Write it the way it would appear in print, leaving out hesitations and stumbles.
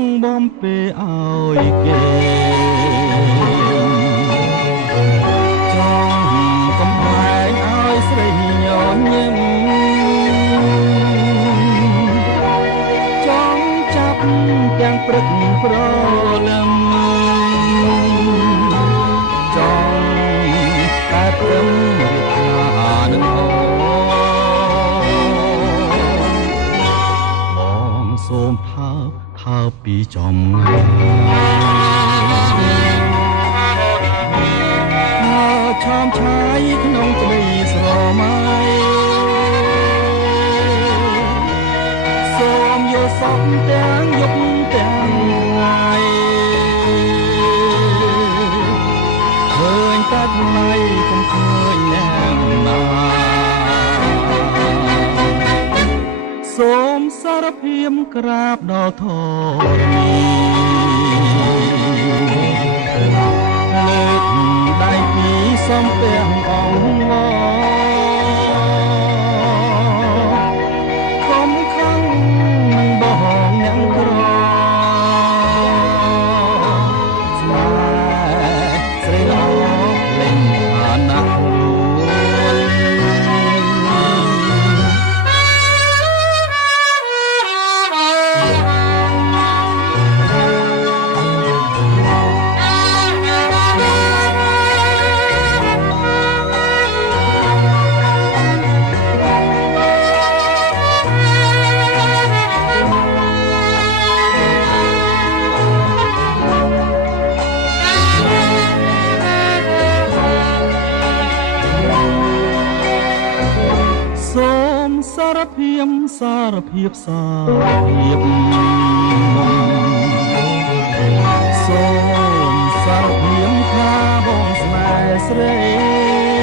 ងបំពេឲ្យគេចង់កំលែងឲ្យស្រីញញឹមចង់ចាប់ទាំងព្រឹកព្រលឹមចង់តែព្រមរៀបការនឹងបងសូមថើបពីចំឆោមឆាយក្នុងក្តីស្រមៃសូមយកសពទាំងយប់ទាំងថ្ងៃឃើញតែថ្លៃកុំឃើញអ្នកណាសូមសារភាពក្រាបដល់ធរណីលើកដៃពីសំទាំងអង្គកុំខឹងនឹងបងអ្នកក្រស្នេហ៍ស្រីល្អលេងអាណត្តិសារភាពសារភាពសូមសារភាពថាបងស្នេហ៍ស្រី